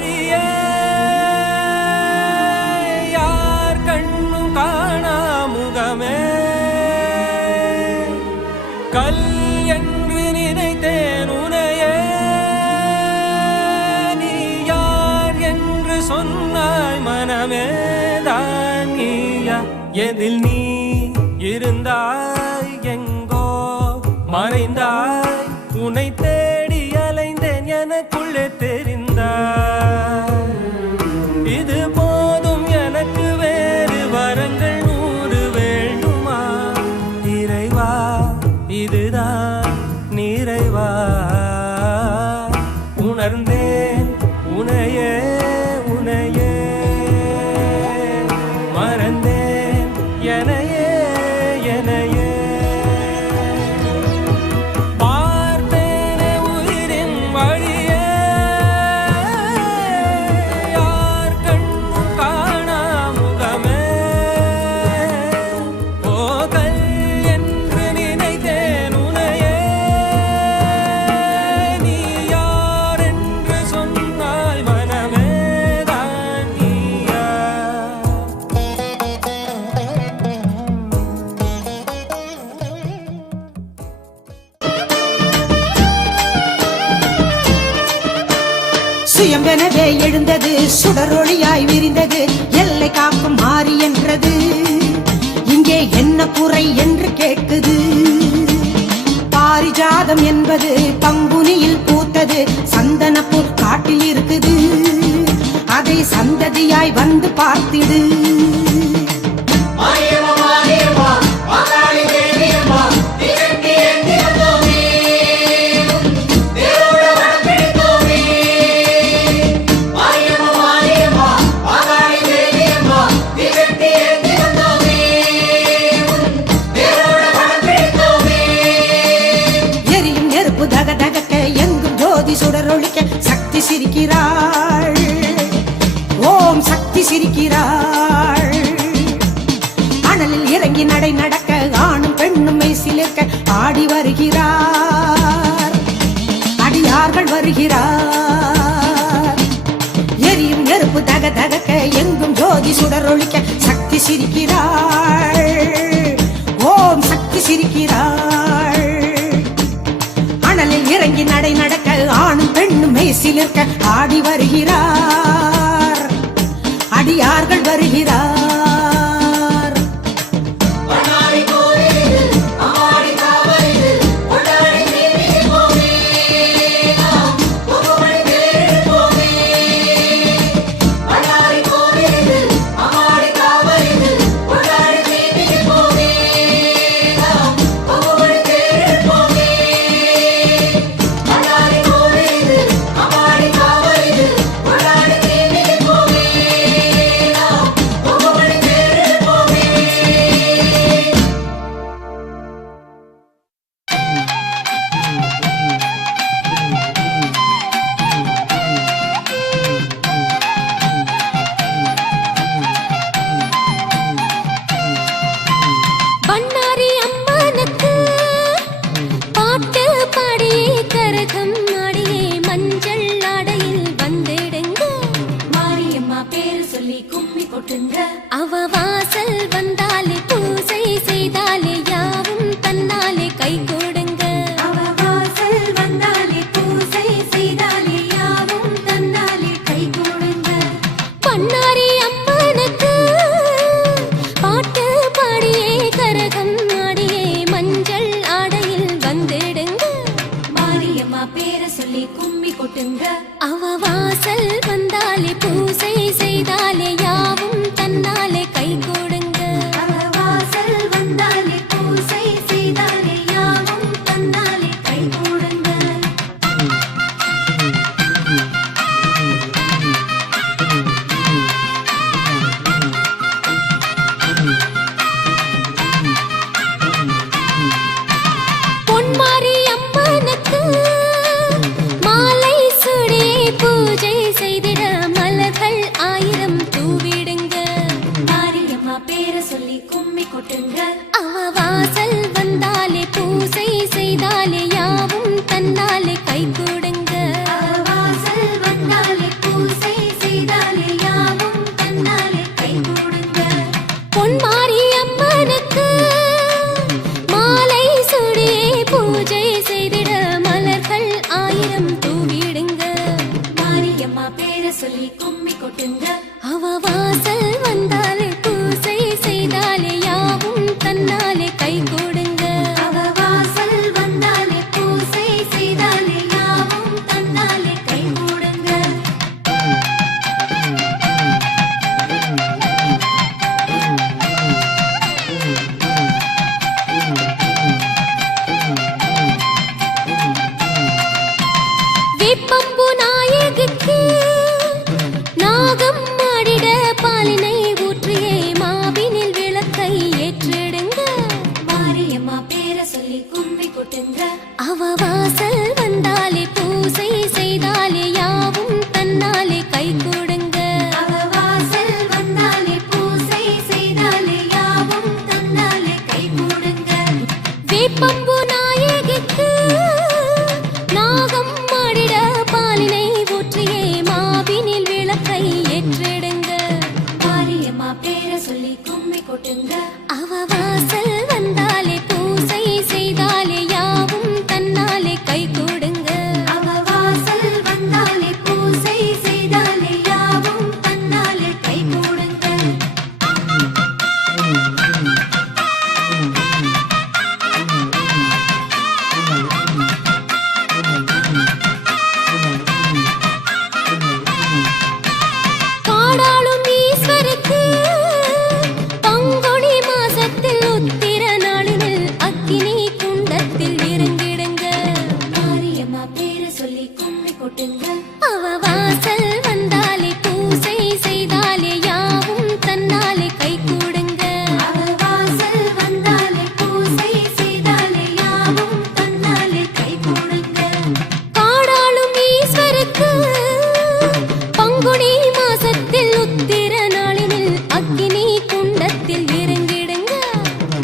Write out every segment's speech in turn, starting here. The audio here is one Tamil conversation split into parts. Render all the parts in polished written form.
வழியே யார் கண்ணும் காணா முகமே கல் என்று நினைத்தேன் உனையே நீ யார் என்று சொன்னாய் மனமே தான் நீயா எதில் நீ இருந்தாய் எங்கோ மறைந்தாய் உன்னை தேடி அலைந்தேன் எனக்குள்ளே தெரிந்தாய் இது போதும் எனக்கு வேறு வரங்கள் 100 வேண்டுமா இறைவா இதுதான் நிறைவா உணர்ந்தேன் உனையே உனையே மறந்தேன் எனையே எனையே பார்த்தேனே உயிரின் வழியே யார் கண்ணும் காணா முகமே ஓ கல் என்று நினைத்தேன் உனையே நீ யார் என்று சொன்னாய் மனமே தான் நீயா சுயம்பெனவே எழுந்தது சுடரொளியாய் விரிந்தது எல்லை காக்கும் மாறி என்றது இங்கே என்ன குறை என்று கேட்குது பாரிஜாதம் என்பது பங்குனியில் பூத்தது சந்தனப்பூ காட்டில் இருக்குது அதை சந்ததியாய் வந்து பார்த்திடு எரியும் நெருப்பு தகதகக்க எங்கும் ஜோதி சுடரொளிக்க சக்தி சிரிக்கிறாள் ஓம் சக்தி சிரிக்கிறாள் அனலில் இறங்கி நடை நடக்க ஆணும் பெண்ணும் மெய் சிலிர்க்க ஆடி வருகிறார் அடியார்கள் வருகிறார் எரியும் நெருப்பு தகதகக்க எங்கும் ஜோதி சுடரொளிக்க சக்தி சிரிக்கிறாள் ஓம் சக்தி சிரிக்கிறாள் அனலில் இறங்கி நடை நடக்க ஆணும் பெண்ணும் மெய் சிலிர்க்க ஆடி வருகிறார் அடியார்கள் வருகிறார் அவ வாசல் வந்தாலே பூசை செய்தாலே யாவும் தன்னாலே கை கொடுங்க அவ வாசல் வந்தாலே பூசை செய்தாலே யாவும் தன்னாலே கை கொடுங்க பண்ணாரி அம்மனுக்கு பாட்டு பாடியே கரகம் ஆடியே மஞ்சள் ஆடையில் வந்திடுங்க மாரியம்மா பேர சொல்லி கும்மி கொட்டுங்க அவ வாசல் வந்தாலே பூசை செய்தாலே யாவும் தன்னாலே கை கொடுங்க அவ வாசல் வந்தாலே பூசை செய்தாலே யாவும் தன்னாலே கை கொடுங்க பொன்மாரி அம்மனுக்கு மாலை சுடி பூஜை செய்திட மலர்கள் 1000 தூவிடுங்க சொல்லி கும்மி கொட்டுங்க. அவ வாசல் வந்தாலே பூசை செய்தாலே யாவும் தன்னாலே கை கூடுங்க. அவ வாசல் வந்தாலே பூசை செய்தாலே யாவும் தன்னாலே கை கூடுங்க. வேப்பம்பு நாயகிக்கு நாகம் ஆடிட பாலினை ஊற்றியே மாவினில் விளக்கை ஏற்றிடுங்க. மாரியம்மா பேர சொல்லி கும்மி கொட்டுங்க. அவ வாசல் வந்தாலே பூசை செய்தாலே யாவும் தன்னாலே கை கூடுங்க. அவ வாசல் வந்தாலே பூசை செய்தாலே யாவும் தன்னாலே கை கூடுங்க. வேப்பம்பு நாயகிக்கு நாகம் ஆடிட பாலினை ஊற்றியே மாவினில் விளக்கை ஏற்றிடுங்க. மாரியம்மா பேர சொல்லி கும்மி கொட்டுங்க. அவ வாசல் வந்தாலே பூசை செய்தாலே யாவும் தன்னாலே கை கூடுங்க. அவ வாசல் வந்தாலே பூசை செய்தாலே யாவும் தன்னாலே கை கூடுங்க. காடாளும் ஈஸ்வருக்கு பங்குனி மாசத்தில் உத்திர நாளினில் அக்கினி குண்டத்தில் இறங்கிடுங்க. மாரியம்மா பேர சொல்லி கும்மி கொட்டுங்க. அவ வாசல் வந்தாலே பூசை செய்தாலே யாவும் தன்னாலே கை கூடுங்க. அவ வாசல் வந்தாலே பூசை செய்தாலே யாவும் தன்னாலே கை கூடுங்க. காடாளும் ஈஸ்வருக்கு பங்குனி மாசத்தில் உத்திர நாளினில் அக்கினி குண்டத்தில் இறங்கிடுங்க.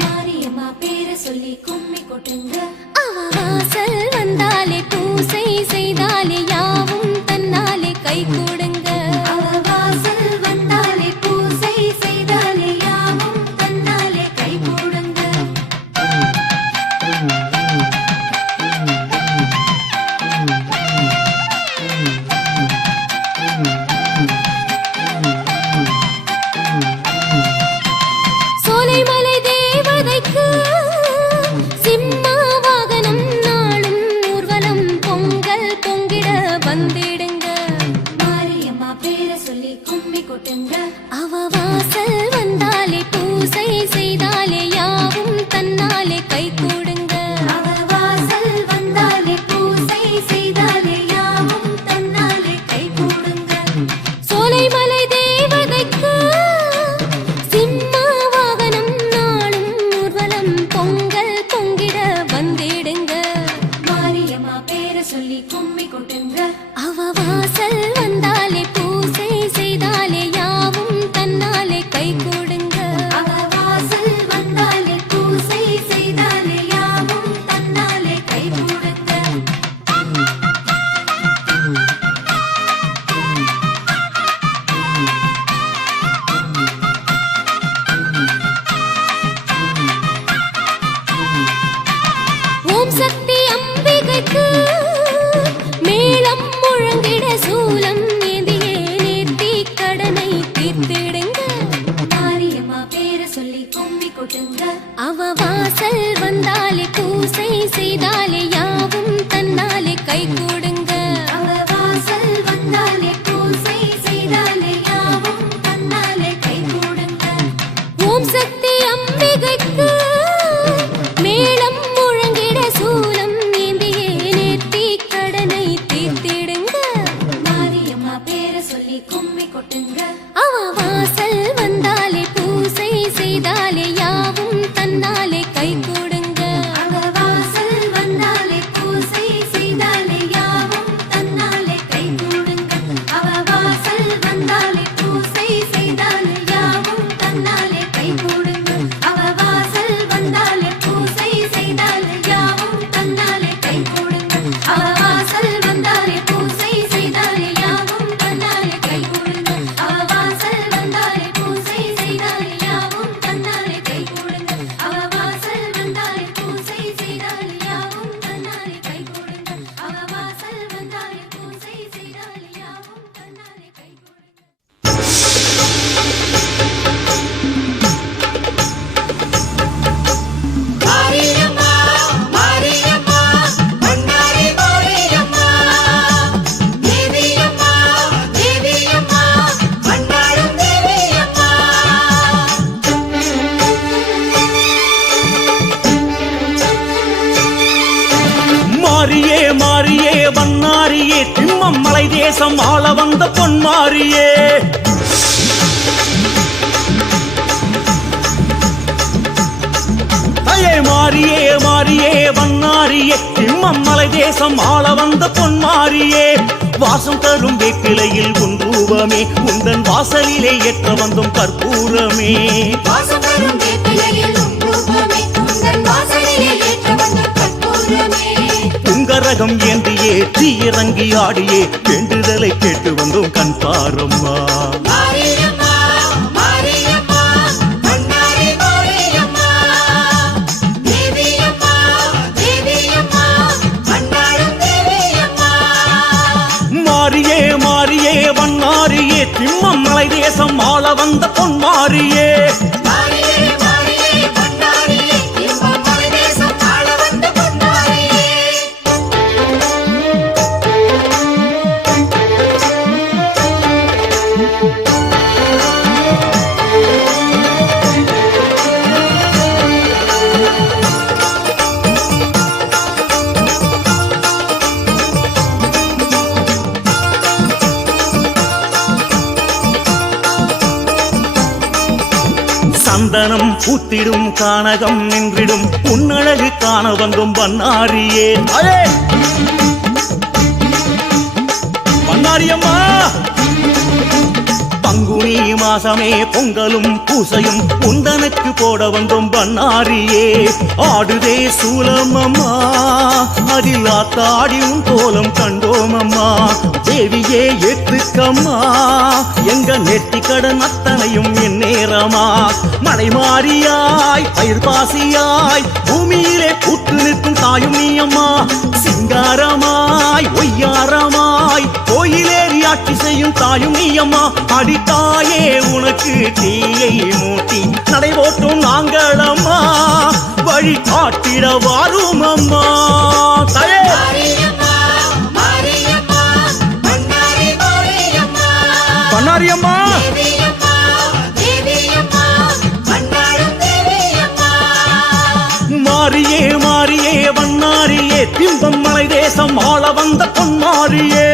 மாரியம்மா பேர சொல்லி கும்மி கொட்டுங்க. அவ வாசல் வந்தாலே பூசை செய்தாலே யாவும் தன்னாலே கை கூடுங்க. அவ வாசல் வந்தாலே பூசை செய்தாலே யாவும் தன்னாலே கை கூடுங்க. சோலைமலை தேவதைக்கு சிம்ம வாகனம் நாளும் ஊர்வலம் பொங்கல் பொங்கிட வந்திடுங்க. மாரியம்மா பேர சொல்லி கும்மி கொட்டுங்க. அவ வாசல் வந்தாலே பூசை செய்தாலே யாவும் தன்னாலே கை கூடுங்க. அவ வாசல் வந்தாலே பூசை செய்தாலே யாவும் தன்னாலே கை கூடுங்க. சோலைமலை தேவதைக்கு சிம்ம வாகனம் நாளும் ஊர்வலம் பொங்கல் பொங்கிட வந்திடுங்க. மாரியம்மா பேர சொல்லி கும்மி கொட்டுங்க. அவ வாசல் வந்தாலே பூசை செய்தாலே யாவும் தன்னாலே கை கூடுங்க. அவ வாசல் வந்தாலே பூசை செய்தாலே யாவும் தன்னாலே கை கூடுங்க. ஓம் சக்தி அம்பிகைக்கு மேளம் முழங்கிட சூலம் ஏந்தியே தேசம் ஆள வந்த பொன்மாரியே மாரியே மாரியே வண்ணாரியே திம்மம்மலை தேசம் ஆள வந்த பொன்மாரியே வாசம் தரும் வேப்பிலையில் உன் ரூபமே உந்தன் வாசலிலே ஏற்ற வந்தோம் கற்பூரமே வாசம் தரும் வேப்பிலையில் உன் ரூபமே உந்தன் வாசலிலே ஏற்ற வந்தோம் கற்பூரமே உங்கரகம் ஏந்தியே தீயிறங்கி ஆடியே வேண்டுதலை கேட்டு வந்தோம் கண் பாரம்மா மாரியம்மா மாரியம்மா வண்ணாரி மாரியம்மா தேவியம்மா தேவியம்மா வண்ணாரும் தேவியம்மா மாரியே மாரியே வண்ணாரியே திம்மம்மலை தேசம் ஆள வந்த பொன்மாரியே மாரியே மாரியே வண்ணாரியே திம்மம்மலை தேசம் ஆள வந்த பொன்மாரியே சந்தனம் பூத்திடும் கானகம் நின்றிடும் உன்னழகு காண வந்தோம் வண்ணாரியே வண்ணாரியம்மா பங்குனி மாசமே பொங்கலும் பூசையும் உந்தனுக்கு போட வந்தோம் வண்ணாரியே ஆடுதே சூலமம்மா அதில் ஆத்தாடியும் கோலம் கண்டோமம்மா தேவியே ஏற்றுக்கம்மா எங்க நெட்டி கடன் அத்தனையும் என் நேரமா மழை மாறியாய் பயிர் பாசியாய் பூமியிலே பூத்து நிற்கும் தாயும் நீயம்மா சிங்காரமாய் ஒய்யாரமாய் கோயிலேறி ஆட்சி செய்யும் தாயும் நீயம்மா அடித்தாயே உனக்கு தீயை மூட்டி நடைபோட்டும் நாங்களம்மா வழி காட்டிட வாரும் அம்மா தாயே பண்ணாரியம்மா மாரியே மாரியே வண்ணாரியே திம்பம்மலை தேசம் ஆள வந்த பொன்மாரியே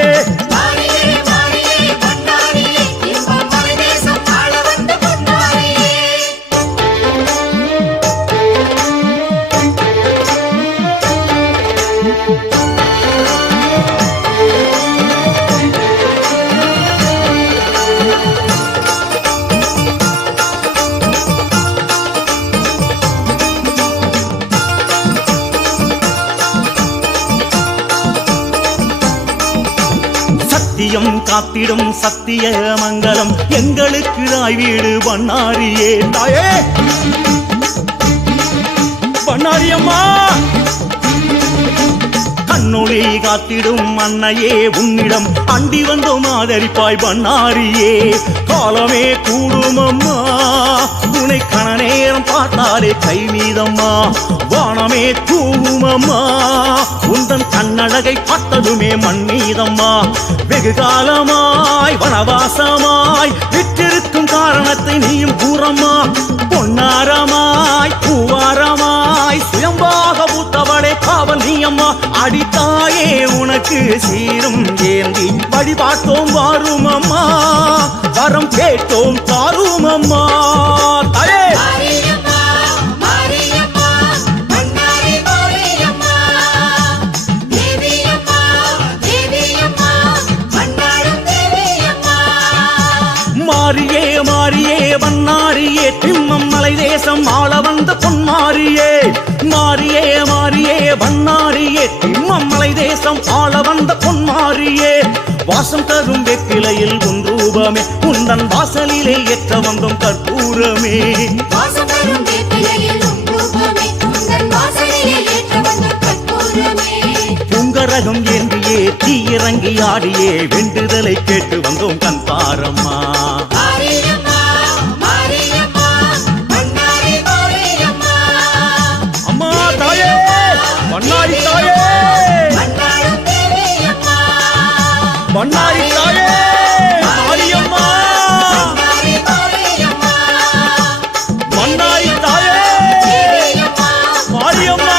சத்தியம் காத்திடும் சத்திய மங்கலம் எங்களுக்கு தாய் வீடு பண்ணாரியே தாயே பண்ணாரியம்மா கண்ணொளி காத்திடும் அன்னையே உன்னிடம் அண்டி வந்தோம் ஆதரிப்பாய் பண்ணாரியே காலமே கூடுமம்மா உனை கண நேரம் பார்த்தாலே கை மீதம்மா வானமே தூவுமம்மா உந்தன் கண்ணழகை பார்த்ததுமே மண் மீதம்மா வெகு காலமாய் வனவாசமாய் விட்டிருக்கும் காரணத்தை நீயும் கூறம்மா பொன்னாரமாய் பூவாரமாய் சுயம்பாக பூத்தவளே காவல் நீயம்மா அடித்தாயே உனக்கு சீரும் ஏந்தி வழிபாட்டோம் வாரும் அம்மா வரம் கேட்டோம் தாரும் அம்மா தாயே மாரியே மாரியே வண்ணாரியே திம்மம்மலை தேசம் ஆள வந்த பொன்மாரியே மாரியே மாரியே வண்ணாரியே திம்மம்மலை தேசம் ஆள வந்த பொன்மாரியே வாசம் தரும் வெற்றிலையில் உன் ரூபமே உந்தன் வாசலிலே ஏற்ற வந்தோம் கற்பூரமே வாசம் தரும் வேப்பிலையில் உன் ரூபமே உந்தன் வாசலிலே ஏற்ற வந்தோம் கற்பூரமே உங்கரகம் ஏந்தியே தீயிறங்கி ஆடியே வேண்டுதலை கேட்டு வந்தோம் கண் பாரம்மா அம்மா தாயே பண்ணாரி தாயே பண்ணாரி தாயே மாரியம்மா பண்ணாரி தாயே மாரியம்மா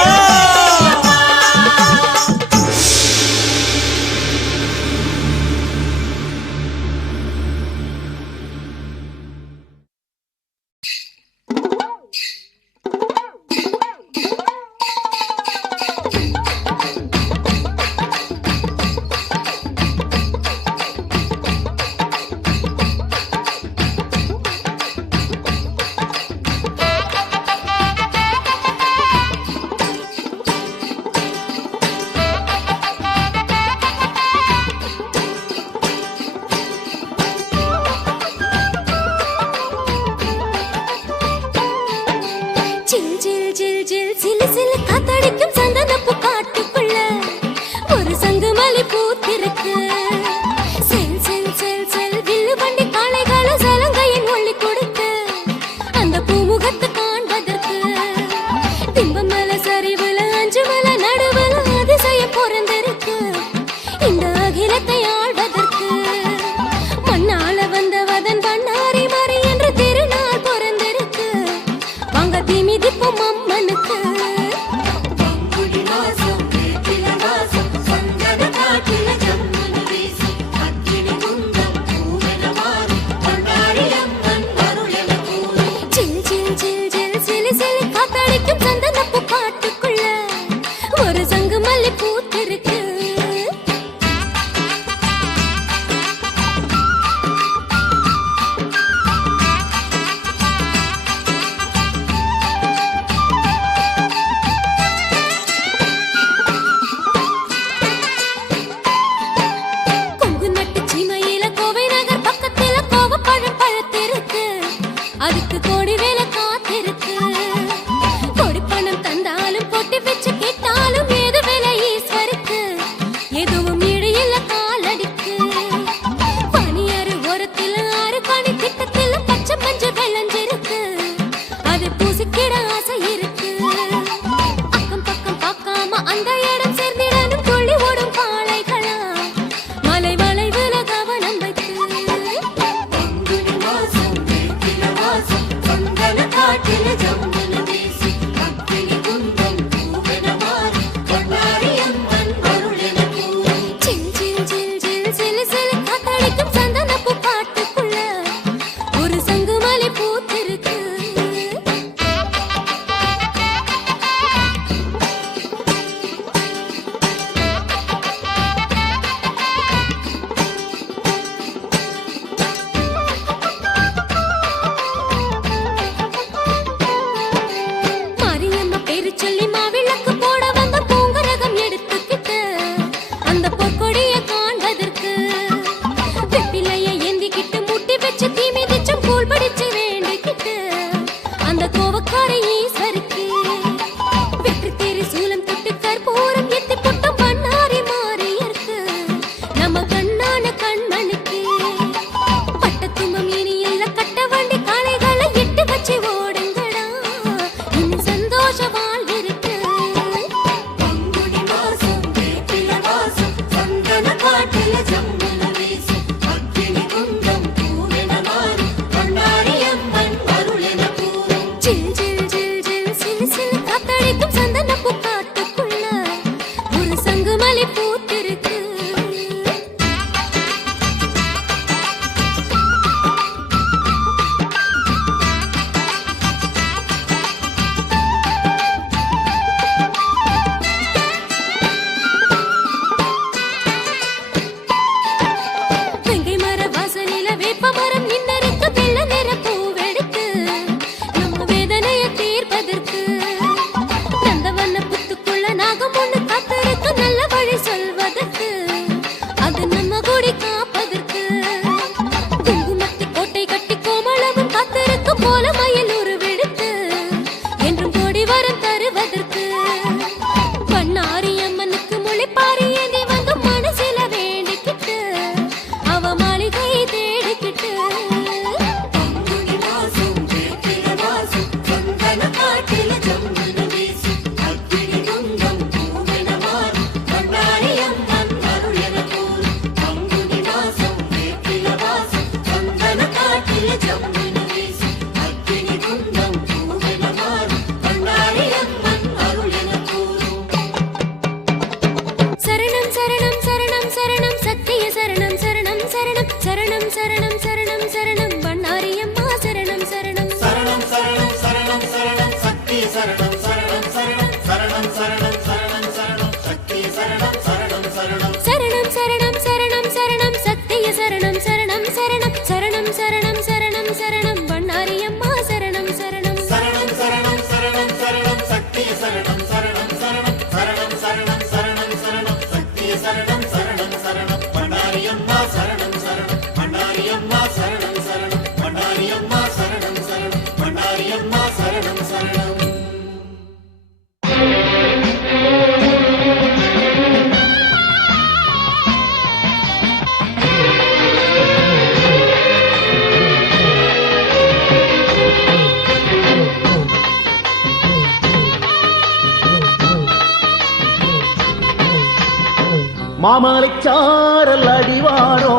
மாமலைச்சாரல் அடிவாரோ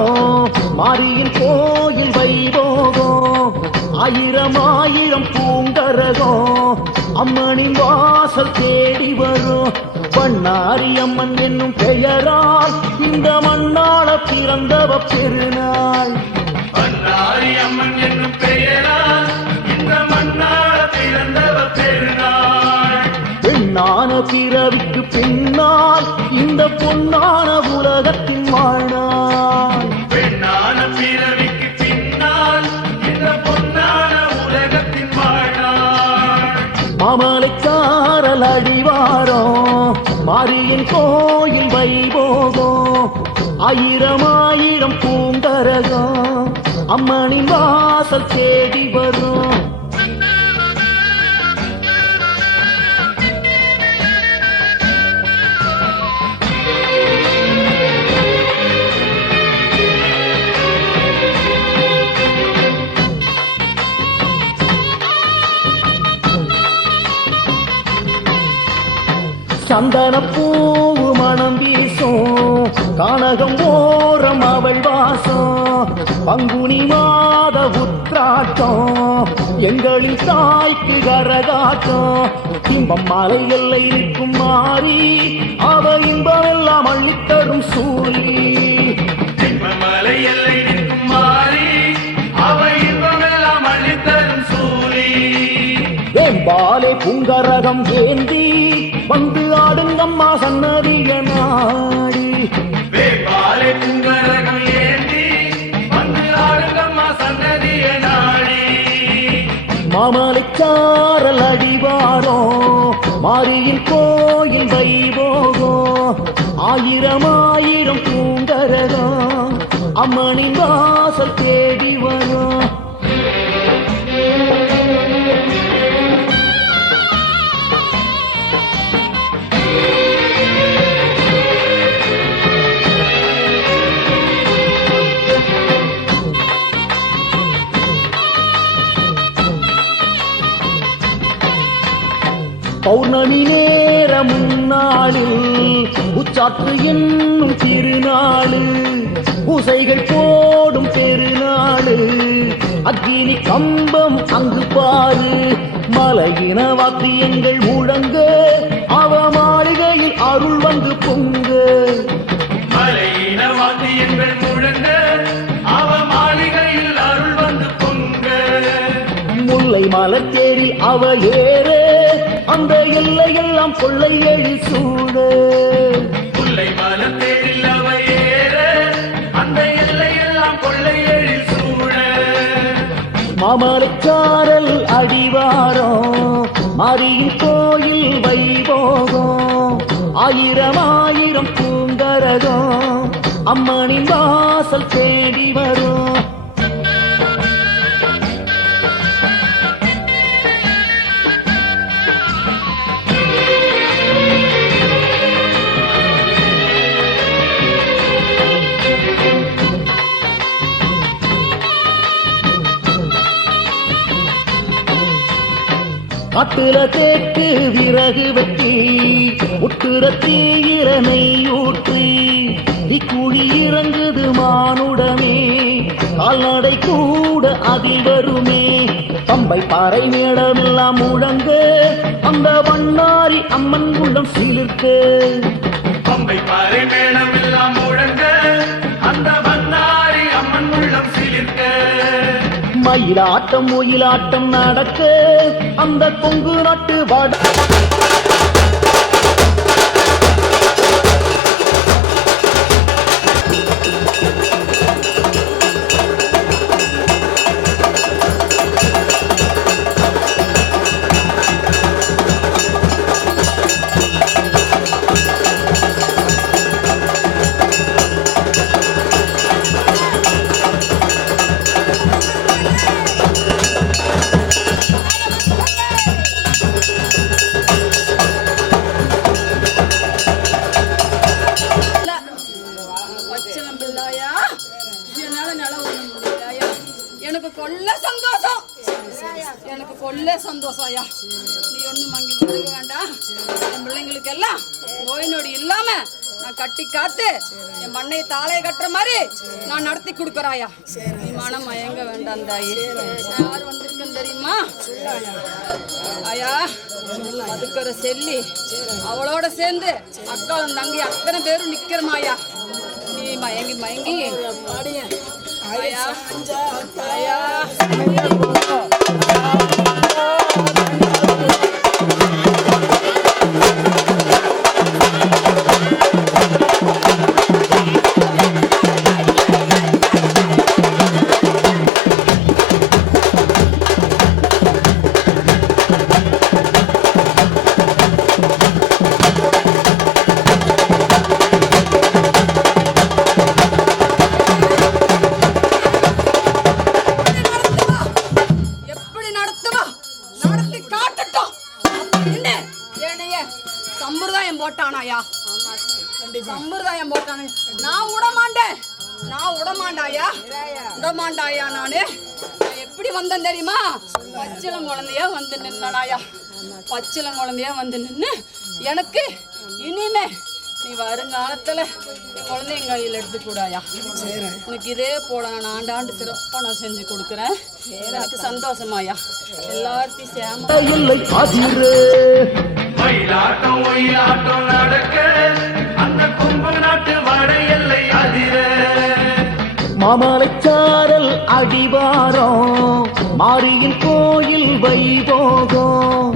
மாரியின் கோயில் வைபோகம் ஆயிரம் ஆயிரம் பூங்கரகம் அம்மனின் வாசல் தேடி வரும் பண்ணாரி அம்மன் என்னும் பெயரால் இந்த மண்ணாள பிறந்தவ பெருநாள் பண்ணாரி அம்மன் என்னும் பெயரால் இந்த மண்ணாள பிறந்தவ பெருநாள் பெண்ணான பிறவிக்கு பின்னால் இந்த பொன்னான உலகத்தின் வாழ்நாள் பெண்ணான பிறவிக்கு பின்னால் இந்த பொன்னான உலகத்தின் வாழ்நாள் மாமலைச்சாரல் அடிவாரம் மாரியின் கோயில் வைபோகம் ஆயிரம் ஆயிரம் பூங்கரகம் அம்மனின் வாசல் தேடி வரும் சந்தன பூவு மணம் வீசும் கானகம் ஓரம் அவள் வாசம் பங்குனி மாத உத்ராட்டம் எங்களின் தாய்க்கு கரகாட்டம் இன்பம் மலை எல்லை இருக்கும் மாறி அவ இன்பமெல்லாம் அள்ளித்தரும் சூழி மலை எல்லை நிற்கும் மாறி அவை இன்பமெல்லாம் அள்ளித்தரும் சூழி வேம்பாலே பூங்கரகம் ஏந்தி வந்து ஆடுங்கம்மா சன்னதிய நாடி வேபாலை பூங்கரகம் ஏந்தி வந்து ஆடுங்கம்மா சன்னதிய நாடி மாமலைச்சாரல் அடிவாரோ மாரியின் கோயில் வைபோகம் ஆயிரம் ஆயிரம் பூங்கரகம் அம்மனின் வாசல் தேடி வரும் பௌர்ணமி நேர முன்னாளில் உச்சாற்று என்னும் திருநாளு பூசைகள் போடும் பெருநாளு அக்கினி கம்பம் அங்கு பாரு மலையின வாத்தியங்கள் முழங்க அவ மாளிகையில் அருள் வந்து பொங்க மலையின வாத்தியங்கள் முழங்க அவ மாளிகையில் அருள் வந்து பொங்க முல்லை மலர் தேரி அவ ஏற அந்த எல்லையெல்லாம் கொள்ளை எழி சூழ முல்லை மலர் தேரில் அவ ஏற அந்த எல்லையெல்லாம் கொள்ளை எழில் சூழ மாமலைச்சாரல் அடிவாரம் மாரியின் கோயில் வைபோகம் ஆயிரம் ஆயிரம் பூங்கரகம் அம்மனின் வாசல் தேடி வரும் காட்டுல தேக்கு விறகு வெட்டி உட்டுற தீயிரனை ஊற்றி தீக்குழி இறங்குது மானுடமே கால்நடை கூட அதில் வருமே பம்பை பாறை மேடமெல்லாம் முழங்க அந்த வண்ணாரி அம்மன் உள்ளம் சீலிருக்க பம்பை பாறை மேளமெல்லாம் முழங்க அந்த வண்ணாரி அம்மன் உள்ளம் சிலிர்க்க மயிலாட்டம் ஒயிலாட்டம் நடக்க அந்த கொங்கு நாட்டு வட சந்தோஷம் ஐயா. நீ ஒன்றும் அங்கே விடுக்க வேண்டாம். என் பிள்ளைங்களுக்கு எல்லாம் நோய் நொடி இல்லாம நான் கட்டி காத்து என் மண்ணை தாளையை கட்டுற மாதிரி நான் நடத்தி கொடுக்குறாயா. நீ மனம் மயங்க வேண்டாம் தாயி. யார் வந்திருக்கேன்னு தெரியுமா ஆயா? அதுக்கிற செல்லி அவளோட சேர்ந்து அக்காலும் தங்கி அத்தனை பேரும் நிக்கிறமாயா. நீ மயங்கி மயங்கி ஆயா ஆயா சம்பிரதாயம் போட்டானாயா? சம்பிரதாயம் போட்டானே. நான் விடமாண்டாயா நானு எப்படி வந்தேன் தெரியுமா? பச்சிலம் குழந்தையா வந்து நின்னாயா. பச்சிலம் குழந்தையா வந்து நின்று எனக்கு இனிமே நீ வருங்காலத்துல என் குழந்தைய என் கையில் எடுத்துக்கூடாயா. உனக்கு இதே போல நான் ஆண்டாண்டு சிறப்பாக நான் செஞ்சு கொடுக்குறேன். எனக்கு சந்தோஷமாயா. எல்லாத்தையும் சேம மயிலாட்டம் ஒயிலாட்டம் நடக்க அந்த கொம்பு நாட்டு வடை எல்லை அதிர மாமலைச்சாரல் அடிவாரம் மாரியின் கோயில் வைபோகம்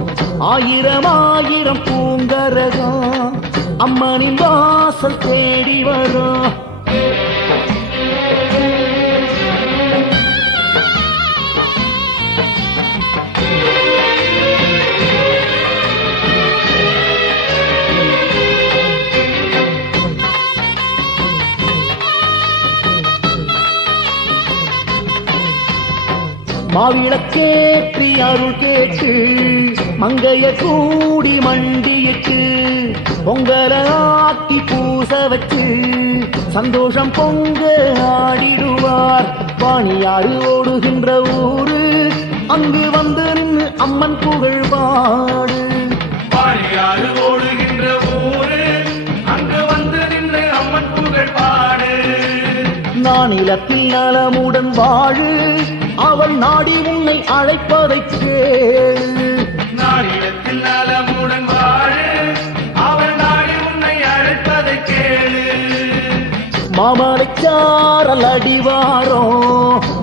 ஆயிரம் ஆயிரம் பூங்கரகம் அம்மனின் வாசல் தேடி வரும். மாவிளக்கேற்றி அருள் கேட்டு மங்கைய கூடி மண்டியிட்டு பொங்கலாக்கி பூச வச்சு சந்தோஷம் பொங்க ஆடிடுவார். வாணியாறு ஓடுகின்ற ஊரு அங்கு வந்து நின்று அம்மன் புகழ் பாடு. வாணியாறு ஓடுகின்ற ஊரு அங்கு வந்து நின்று அம்மன் புகழ் பாடு. நானிலத்தில் நலமுடன் வாழு அவள் நாடி உன்னை அழைப்பதை கேளு. நானிலத்தில் நலமுடன் வாழு அவள் நாடி உன்னை அழைப்பதை கேளு. மாமலைச்சாரல் அடிவாரம்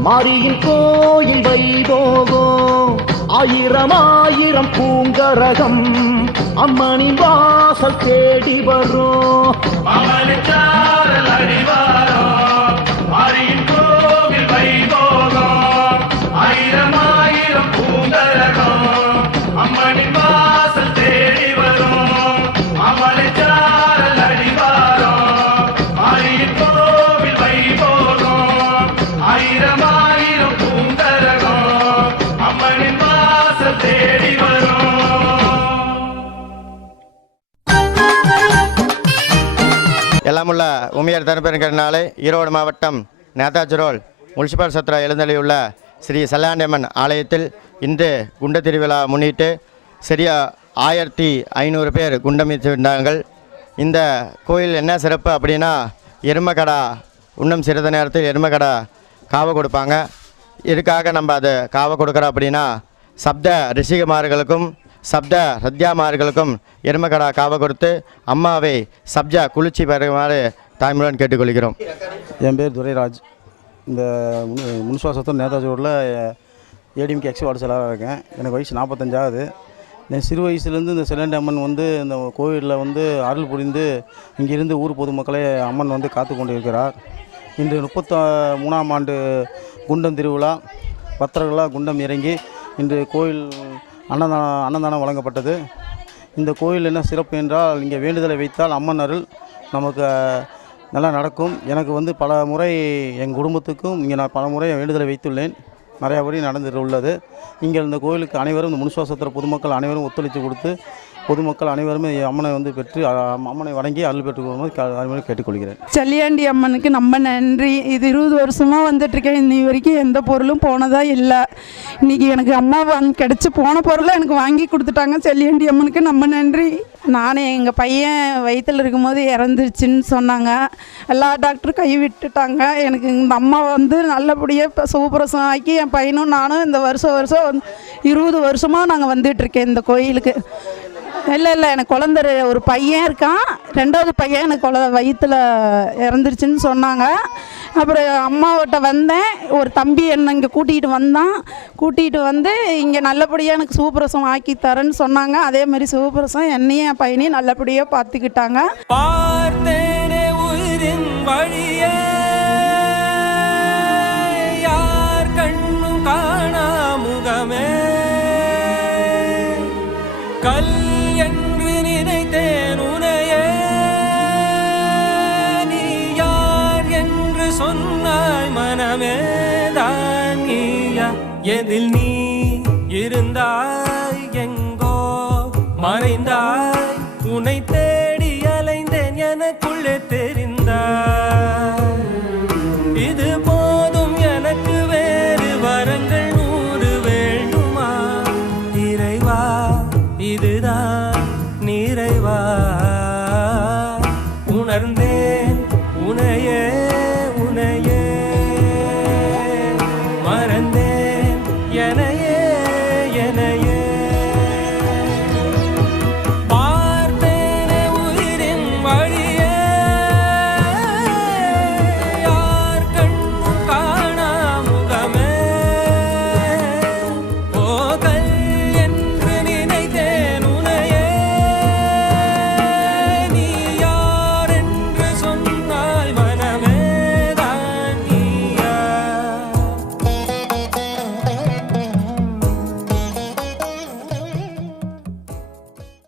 மாரியின் கோயில் வைபோகம் ஆயிரம் ஆயிரம் பூங்கரகம் அம்மனின் வாசல் தேடி வரும். மாமலைச்சாரல் அடிவாரம் மாரியின் கோவில் வைபோகம் ஆயிரம் ஆயிரம் பூங்கரகம் அம்மனின் வாசல் தேடி வரும். மாமலைச்சாரல் அடிவாரம் மாரியின் கோவில் வைபோகம் ஆயிரம் ஆயிரம் பூங்கரகம் அம்மனின் வாசல் தேடி வரும். எல்லாமுள்ள உமையர் தரப்பெருங்கிறனாலே ஈரோடு மாவட்டம் நேதாஜி ரோல் முனிசிபல் சத்திர எழுந்தள்ளியுள்ள ஸ்ரீ செல்லாண்டியம்மன் ஆலயத்தில் இன்று குண்ட திருவிழா முன்னிட்டு சரியா 1500 பேர் குண்டமிட்டிருந்தார்கள். இந்த கோயில் என்ன சிறப்பு அப்படின்னா எருமக்கடா இன்னும் சிறிது நேரத்தில் எருமக்கடா காவை கொடுப்பாங்க. இதுக்காக நம்ம அது காவை கொடுக்குறோம் அப்படின்னா சப்த ரிஷிகுமார்களுக்கும் சப்த ரத்யாமார்களுக்கும் எருமக்கடா காவை கொடுத்து அம்மாவை சப்ஜா குளிர்ச்சி பெறுமாறு தாய்மொழியுடன் கேட்டுக்கொள்கிறோம். என் பேர் துரைராஜ். இந்த முனிசுவாசத்தூர் நேதாஜி ரோட்டில் ஏடிஎம்கே எக்ஸ் வார்டு செயலாளராக இருக்கேன். எனக்கு வயசு 45 ஆகுது. என் சிறு வயசுலேருந்து இந்த செல்லாண்டி அம்மன் வந்து இந்த கோவிலில் வந்து அருள் புரிந்து இங்கிருந்து ஊர் பொதுமக்களை அம்மன் வந்து காத்து கொண்டு இருக்கிறார். இன்று 33ஆம் ஆண்டு குண்டம் திருவிழா பக்தர்களாக குண்டம் இறங்கி இன்று கோயில் அன்னதானம் வழங்கப்பட்டது. இந்த கோயில் என்ன சிறப்பு என்றால் இங்கே வேண்டுதலை வைத்தால் அம்மன் அருள் நமக்கு நல்லா நடக்கும். எனக்கு வந்து பல முறை எங்கள் குடும்பத்துக்கும் இங்கே நான் பல முறை வேண்டுதலை வைத்துள்ளேன். நிறையா படி நடந்துட்டு உள்ளது. இங்கே இந்த கோயிலுக்கு அனைவரும் இந்த முனிசுவாசத்திர பொதுமக்கள் அனைவரும் ஒத்துழைத்து கொடுத்து பொதுமக்கள் அனைவருமே அம்மனை வந்து பெற்று அம்மனை வணங்கி அருள் பெற்றுக்கொள்ளும் கேட்டுக்கொள்கிறேன். செல்லியாண்டி அம்மனுக்கு நம்ம நன்றி. இது 20 வருஷமாக வந்துட்டுருக்கேன். இன்னி வரைக்கும் எந்த பொருளும் போனதாக இல்லை. இன்றைக்கி எனக்கு அம்மா கிடைச்சி போன பொருளை எனக்கு வாங்கி கொடுத்துட்டாங்க. செல்லியாண்டி அம்மனுக்கு நம்ம நன்றி. நானே எங்கள் பையன் வயிற்றில் இருக்கும்போது இறந்துருச்சுன்னு சொன்னாங்க. எல்லா டாக்டரும் கை விட்டுட்டாங்க. எனக்கு இந்த அம்மா வந்து நல்லபடியாக இப்போ சுகப்பிரசவம் ஆக்கி என் பையனும் நானும் இந்த வருஷம் 20 வருஷமாக நாங்கள் வந்துட்டுருக்கேன் இந்த கோயிலுக்கு. இல்லை எனக்கு குழந்த ஒரு பையன் இருக்கான். 2வது பையன் எனக்கு வயிற்றில் இறந்துருச்சுன்னு சொன்னாங்க. அப்புறம் அம்மாவிட்ட வந்தேன். ஒரு தம்பி என்னை இங்கே கூட்டிகிட்டு வந்து இங்கே நல்லபடியாக எனக்கு சுகப்பிரசவம் ஆக்கி தரேன்னு சொன்னாங்க. அதே மாதிரி சுகப்பிரசவம் என்னையும் என் பையனையும் நல்லபடியாக பார்த்துக்கிட்டாங்க. பார்த்தேனே உயிரின் வழியே யார் கண்ணும் காணா முகமே கல் என்று நினைத்தேன் உனையே நீ யார் என்று சொன்னாய் மனமே தான் நீயா எதில் நீ இருந்தாய் எங்கோ மறைந்தாய் உன்னை தேடி அலைந்தேன் எனக்குள்ளே தெரிந்தாய் இது